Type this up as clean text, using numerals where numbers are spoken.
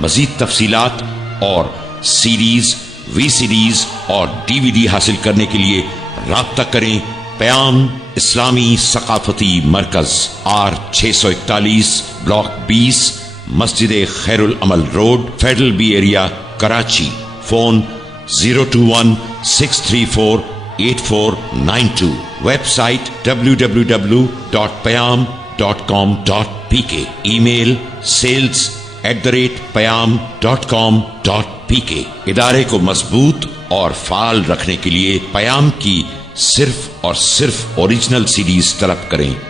मजीद तफसीलात और series, VCDs और डीवीडी हासिल करने के लिए राब्ता करें पयाम इस्लामी सकाफती मरकज, R641, ब्लॉक 20, मस्जिद Khairul Amal road, federal B area, Karachi. Phone 021-634-8492। Website www.payam.com.pk। Email sales@payam.com.pk। इदारे को मजबूत और फाल रखने के लिए पयाम की सिर्फ और सिर्फ ओरिजिनल सीडीज तलब करें।